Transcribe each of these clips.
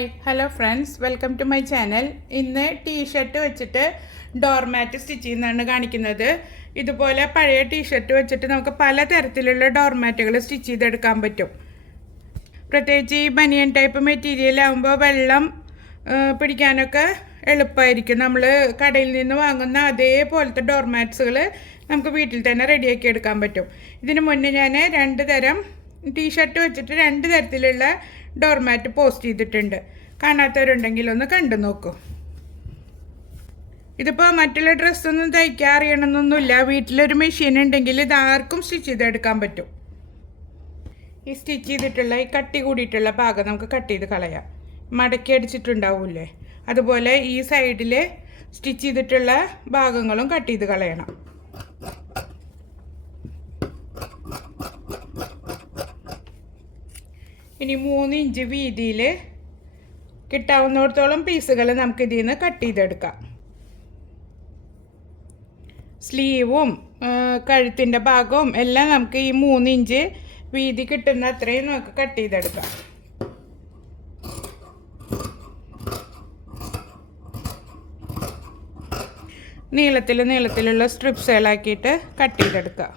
Hi hello friends, welcome to my channel. ഇന്ന് T shirt വെച്ചിട്ട് doormat stitch ചെയ്യുന്നതാണ് കാണിക്കുന്നത്. ഇതുപോലെ പഴയ ടീഷർട്ട് വെച്ചിട്ട് നമുക്ക് പല തരത്തിലുള്ള ഡോർമാറ്റുകൾ സ്റ്റിച്ച് ചെയ്തെടുക്കാൻ പറ്റും. പ്രത്യേകിച്ച് ഈ ബനിയൻ ടൈപ്പ് മെറ്റീരിയൽ ആകുമ്പോൾ വെള്ളം പിടിക്കാനൊക്കെ എളുപ്പമായിരിക്കും. നമ്മൾ കടയിൽ നിന്ന് വാങ്ങുന്ന അതേപോലത്തെ ഡോർമാറ്റ്സുകൾ നമുക്ക് വീട്ടിൽ തന്നെ റെഡിയാക്കി എടുക്കാൻ പറ്റും. ഇതിന് മുന്നേ ഞാൻ ടീഷർട്ട് വെച്ചിട്ട് 2 തരത്തിലുള്ള ഡോർമാറ്റ് പോസ്റ്റ് ചെയ്തിട്ടുണ്ട്. കാണാത്തവരുണ്ടെങ്കിൽ ഒന്ന് കണ്ടു നോക്കൂ. ഇതിപ്പോൾ മറ്റുള്ള ഡ്രസ്സൊന്നും തയ്ക്കാൻ അറിയണമെന്നൊന്നുമില്ല. വീട്ടിലൊരു മെഷീൻ ഉണ്ടെങ്കിൽ ഇത് ആർക്കും സ്റ്റിച്ച് ചെയ്തെടുക്കാൻ പറ്റും. ഈ സ്റ്റിച്ച് ചെയ്തിട്ടുള്ള ഈ കട്ടി കൂടിയിട്ടുള്ള ഭാഗം നമുക്ക് കട്ട് ചെയ്ത് കളയാം. മടക്കി അടിച്ചിട്ടുണ്ടാവില്ലേ, അതുപോലെ ഈ സൈഡിൽ സ്റ്റിച്ച് ചെയ്തിട്ടുള്ള ഭാഗങ്ങളും കട്ട് ചെയ്ത് കളയണം. ഇനി 3 ഇഞ്ച് വീതിയിൽ കിട്ടാവുന്നിടത്തോളം പീസുകൾ നമുക്ക് ഇതിൽ നിന്ന് കട്ട് ചെയ്തെടുക്കാം. സ്ലീവും കഴുത്തിൻ്റെ ഭാഗവും എല്ലാം നമുക്ക് ഈ 3 ഇഞ്ച് വീതി കിട്ടുന്ന അത്രയും നമുക്ക് കട്ട് ചെയ്തെടുക്കാം. നീളത്തിലുള്ള സ്ട്രിപ്സുകളാക്കിയിട്ട് കട്ട് ചെയ്തെടുക്കുക.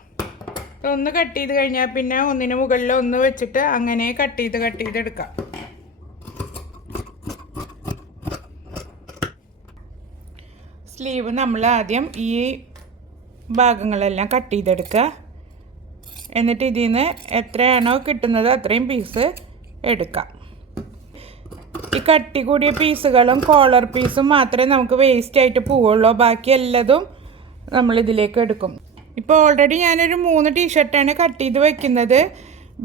ഒന്ന് കട്ട് ചെയ്ത് കഴിഞ്ഞാൽ പിന്നെ ഒന്നിന് മുകളിൽ ഒന്ന് വെച്ചിട്ട് അങ്ങനെ കട്ട് ചെയ്തെടുക്കാം. സ്ലീവ് നമ്മൾ ആദ്യം ഈ ഭാഗങ്ങളെല്ലാം കട്ട് ചെയ്തെടുക്കുക. എന്നിട്ട് ഇതിൽ നിന്ന് എത്രയാണോ കിട്ടുന്നത് അത്രയും പീസ് എടുക്കാം. ഈ കട്ടി കൂടിയ പീസുകളും കോളർ പീസും മാത്രമേ നമുക്ക് വേസ്റ്റ് ആയിട്ട് പോവുള്ളൂ. ബാക്കി എല്ലാതും നമ്മളിതിലേക്ക് എടുക്കും. ഇപ്പോൾ ഓൾറെഡി ഞാനൊരു 3 ടീഷർട്ടാണ് കട്ട് ചെയ്ത് വയ്ക്കുന്നത്.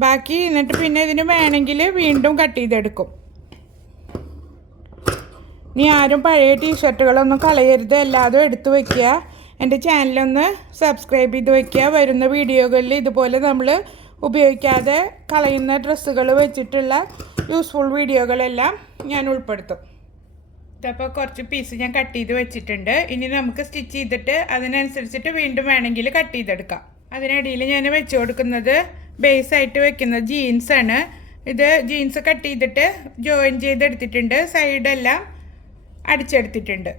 ബാക്കി എന്നിട്ട് പിന്നെ ഇതിന് വേണമെങ്കിൽ വീണ്ടും കട്ട് ചെയ്തെടുക്കും. ഇനി ആരും പഴയ ടീഷർട്ടുകളൊന്നും കളയരുത്, എല്ലാതും എടുത്ത് വയ്ക്കുക. എൻ്റെ ചാനലൊന്ന് സബ്സ്ക്രൈബ് ചെയ്ത് വയ്ക്കുക. വരുന്ന വീഡിയോകളിൽ ഇതുപോലെ നമ്മൾ ഉപയോഗിക്കാതെ കളയുന്ന ഡ്രസ്സുകൾ വെച്ചിട്ടുള്ള യൂസ്ഫുൾ വീഡിയോകളെല്ലാം ഞാൻ ഉൾപ്പെടുത്തും. അപ്പോൾ കുറച്ച് പീസ് ഞാൻ കട്ട് ചെയ്ത് വെച്ചിട്ടുണ്ട്. ഇനി നമുക്ക് സ്റ്റിച്ച് ചെയ്തിട്ട് അതിനനുസരിച്ചിട്ട് വീണ്ടും വേണമെങ്കിൽ കട്ട് ചെയ്തെടുക്കാം. അതിനിടയിൽ ഞാൻ വെച്ച് കൊടുക്കുന്നത് ബേസായിട്ട് വെക്കുന്നത് ജീൻസാണ്. ഇത് ജീൻസ് കട്ട് ചെയ്തിട്ട് ജോയിൻ ചെയ്തെടുത്തിട്ടുണ്ട്. സൈഡെല്ലാം അടിച്ചെടുത്തിട്ടുണ്ട്.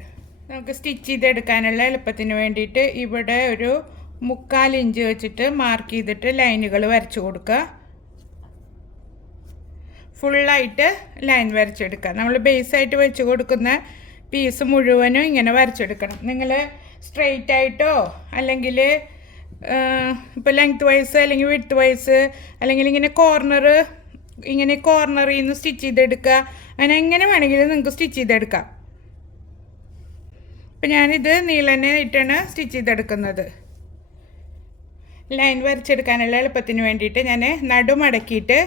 നമുക്ക് സ്റ്റിച്ച് ചെയ്തെടുക്കാനുള്ള എളുപ്പത്തിന് വേണ്ടിയിട്ട് ഇവിടെ ഒരു 3/4 ഇഞ്ച് വെച്ചിട്ട് മാർക്ക് ചെയ്തിട്ട് ലൈനുകൾ വരച്ചു കൊടുക്കുക. ഫുള്ളായിട്ട് ലൈൻ വരച്ചെടുക്കുക. നമ്മൾ ബേസായിട്ട് വെച്ച് കൊടുക്കുന്ന പീസ് മുഴുവനും ഇങ്ങനെ വരച്ചെടുക്കണം. നിങ്ങൾ സ്ട്രെയിറ്റ് ആയിട്ടോ അല്ലെങ്കിൽ ഇപ്പോൾ ലെങ്ത് വൈസ് അല്ലെങ്കിൽ വിഡ്ത്ത് വൈസ് അല്ലെങ്കിൽ ഇങ്ങനെ കോർണറിൽ നിന്ന് സ്റ്റിച്ച് ചെയ്തെടുക്കുക. അങ്ങനെ എങ്ങനെ വേണമെങ്കിലും നിങ്ങൾക്ക് സ്റ്റിച്ച് ചെയ്തെടുക്കാം. ഇപ്പം ഞാനിത് നീളനായിട്ടാണ് സ്റ്റിച്ച് ചെയ്തെടുക്കുന്നത്. ലൈൻ വരച്ചെടുക്കാനുള്ള എളുപ്പത്തിന് വേണ്ടിയിട്ട് ഞാൻ നടുമടക്കിയിട്ട്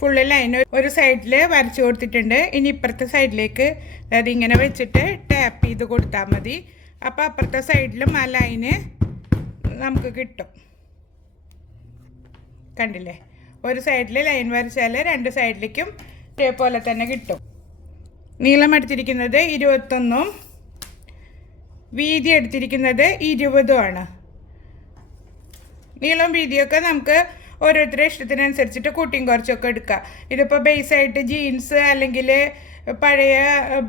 ഫുള്ള് ലൈൻ ഒരു സൈഡിൽ വരച്ച് കൊടുത്തിട്ടുണ്ട്. ഇനി ഇപ്പുറത്തെ സൈഡിലേക്ക് അതായത് ഇങ്ങനെ വെച്ചിട്ട് ടാപ്പ് ചെയ്ത് കൊടുത്താൽ മതി. അപ്പോൾ അപ്പുറത്തെ സൈഡിലും ആ ലൈന് നമുക്ക് കിട്ടും. കണ്ടില്ലേ, ഒരു സൈഡിൽ ലൈൻ വരച്ചാൽ 2 സൈഡിലേക്കും ഇതേപോലെ തന്നെ കിട്ടും. നീളം എടുത്തിരിക്കുന്നത് 21 വീതി എടുത്തിരിക്കുന്നത് 20 ആണ്. നീളം വീതിയൊക്കെ നമുക്ക് ഓരോരുത്തരുടെ ഇഷ്ടത്തിനനുസരിച്ചിട്ട് കൂട്ടിയും കുറച്ചൊക്കെ എടുക്കുക. ഇതിപ്പോൾ ബേസായിട്ട് ജീൻസ് അല്ലെങ്കിൽ പഴയ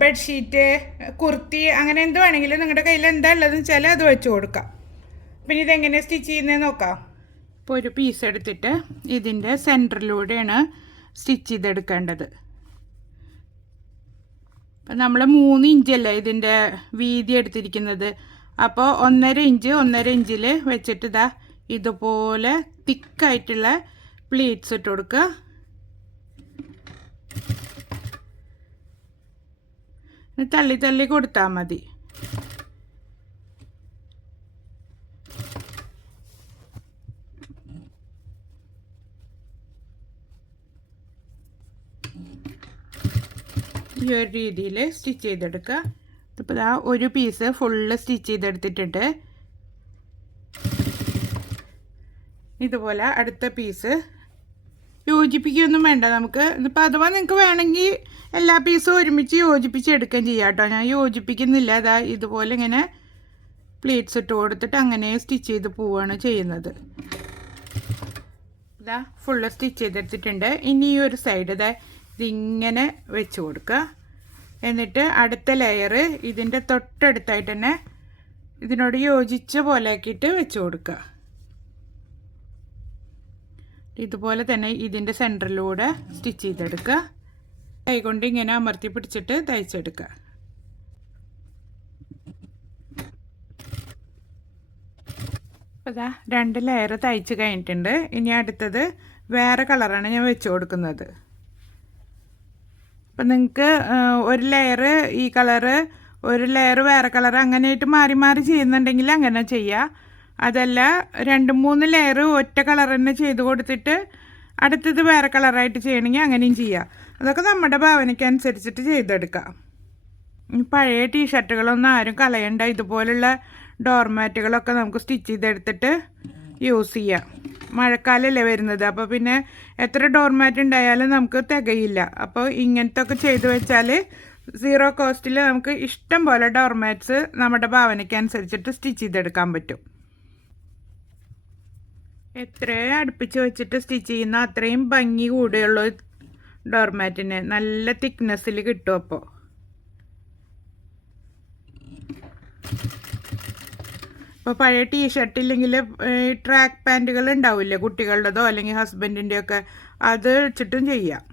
ബെഡ്ഷീറ്റ്, കുർത്തി, അങ്ങനെ എന്ത് വേണമെങ്കിലും നിങ്ങളുടെ കയ്യിൽ എന്താ ഉള്ളതെന്ന് വെച്ചാൽ അത് വെച്ച് കൊടുക്കാം. പിന്നെ ഇതെങ്ങനെ സ്റ്റിച്ച് ചെയ്യുന്നത് നോക്കാം. ഇപ്പോൾ ഒരു പീസ് എടുത്തിട്ട് ഇതിൻ്റെ സെൻറ്ററിലൂടെയാണ് സ്റ്റിച്ച് ചെയ്തെടുക്കേണ്ടത്. അപ്പം നമ്മൾ 3 ഇഞ്ചല്ലേ ഇതിൻ്റെ വീതി എടുത്തിരിക്കുന്നത്. അപ്പോൾ 1.5 ഇഞ്ചിൽ വെച്ചിട്ട് ഇതുപോലെ തിക്കായിട്ടുള്ള പ്ലീറ്റ്സ് ഇട്ട് കൊടുക്കുക. തള്ളി കൊടുത്താൽ മതി. ഈ ഒരു രീതിയിൽ സ്റ്റിച്ച് ചെയ്തെടുക്കുക. ഇപ്പോൾ ഒരു പീസ് ഫുള്ള് സ്റ്റിച്ച് ചെയ്തെടുത്തിട്ടുണ്ട്. ഇതുപോലെ അടുത്ത പീസ് യോജിപ്പിക്കുകയൊന്നും വേണ്ട നമുക്ക്. ഇപ്പോൾ അഥവാ നിങ്ങൾക്ക് വേണമെങ്കിൽ എല്ലാ പീസും ഒരുമിച്ച് യോജിപ്പിച്ചെടുക്കുകയും ചെയ്യാം കേട്ടോ. ഞാൻ യോജിപ്പിക്കുന്നില്ല. ഇതുപോലെ ഇങ്ങനെ പ്ലീറ്റ്സ് ഇട്ട് കൊടുത്തിട്ട് അങ്ങനെ സ്റ്റിച്ച് ചെയ്ത് പോവുകയാണ് ചെയ്യുന്നത്. ഫുള്ള് സ്റ്റിച്ച് ചെയ്തെടുത്തിട്ടുണ്ട്. ഇനി ഈ ഒരു സൈഡ് ഇതിങ്ങനെ വെച്ച് കൊടുക്കുക. എന്നിട്ട് അടുത്ത ലെയർ ഇതിൻ്റെ തൊട്ടടുത്തായിട്ട് തന്നെ ഇതിനോട് യോജിച്ച പോലെ ആക്കിയിട്ട് വെച്ച് കൊടുക്കുക. ഇതുപോലെ തന്നെ ഇതിൻ്റെ സെൻറ്ററിലൂടെ സ്റ്റിച്ച് ചെയ്തെടുക്കുക. കൈകൊണ്ട് ഇങ്ങനെ അമർത്തി പിടിച്ചിട്ട് തയ്ച്ചെടുക്കുക. അതാ 2 ലെയർ തയ്ച്ച് കഴിഞ്ഞിട്ടുണ്ട്. ഇനി അടുത്തത് വേറെ കളറാണ് ഞാൻ വെച്ച് കൊടുക്കുന്നത്. അപ്പം നിങ്ങൾക്ക് ഒരു ലെയർ ഈ കളറ്, ഒരു ലെയർ വേറെ കളർ അങ്ങനെയായിട്ട് മാറി മാറി ചെയ്യുന്നുണ്ടെങ്കിൽ അങ്ങനെ ചെയ്യുക. അതല്ല 2-3 ലെയർ ഒറ്റ കളർ തന്നെ ചെയ്ത് കൊടുത്തിട്ട് അടുത്തത് വേറെ കളറായിട്ട് ചെയ്യണമെങ്കിൽ അങ്ങനെയും ചെയ്യുക. അതൊക്കെ നമ്മുടെ ഭാവനയ്ക്കനുസരിച്ചിട്ട് ചെയ്തെടുക്കാം. പഴയ ടീഷർട്ടുകളൊന്നും ആരും കളയണ്ട. ഇതുപോലുള്ള ഡോർമാറ്റുകളൊക്കെ നമുക്ക് സ്റ്റിച്ച് ചെയ്തെടുത്തിട്ട് യൂസ് ചെയ്യാം. മഴക്കാലമല്ലേ വരുന്നത്, അപ്പോൾ പിന്നെ എത്ര ഡോർമാറ്റ് ഉണ്ടായാലും നമുക്ക് തികയില്ല. അപ്പോൾ ഇങ്ങനത്തെ ഒക്കെ ചെയ്ത് വെച്ചാൽ 0 കോസ്റ്റിൽ നമുക്ക് ഇഷ്ടം പോലെ ഡോർമാറ്റ്സ് നമ്മുടെ ഭാവനയ്ക്കനുസരിച്ചിട്ട് സ്റ്റിച്ച് ചെയ്തെടുക്കാൻ പറ്റും. എത്രയും അടുപ്പിച്ച് വെച്ചിട്ട് സ്റ്റിച്ച് ചെയ്യുന്ന അത്രയും ഭംഗി കൂടുകയുള്ളൂ ഡോർമാറ്റിന്. നല്ല തിക്നെസ്സിൽ കിട്ടും. അപ്പോൾ പഴയ ടീഷർട്ട് ഇല്ലെങ്കിൽ ട്രാക്ക് പാൻറ്റുകൾ ഉണ്ടാവില്ലേ കുട്ടികളുടേതോ അല്ലെങ്കിൽ ഹസ്ബൻഡിൻ്റെ ഒക്കെ, അത് വെച്ചിട്ടും ചെയ്യാം.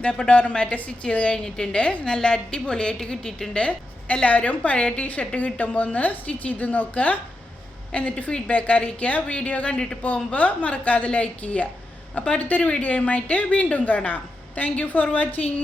ഇതപ്പോൾ ഡോർമാറ്റ് സ്റ്റിച്ച് ചെയ്ത് കഴിഞ്ഞിട്ടുണ്ട്. നല്ല അടിപൊളിയായിട്ട് കിട്ടിയിട്ടുണ്ട്. എല്ലാവരും പഴയ ടീഷർട്ട് കിട്ടുമ്പോൾ ഒന്ന് സ്റ്റിച്ച് ചെയ്ത് നോക്കുക. എന്നിട്ട് ഫീഡ്ബാക്ക് അറിയിക്കുക. വീഡിയോ കണ്ടിട്ട് പോകുമ്പോൾ മറക്കാതെ ലൈക്ക് ചെയ്യുക. അപ്പോൾ അടുത്തൊരു വീഡിയോയുമായിട്ട് വീണ്ടും കാണാം. Thank you for watching.